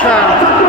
child.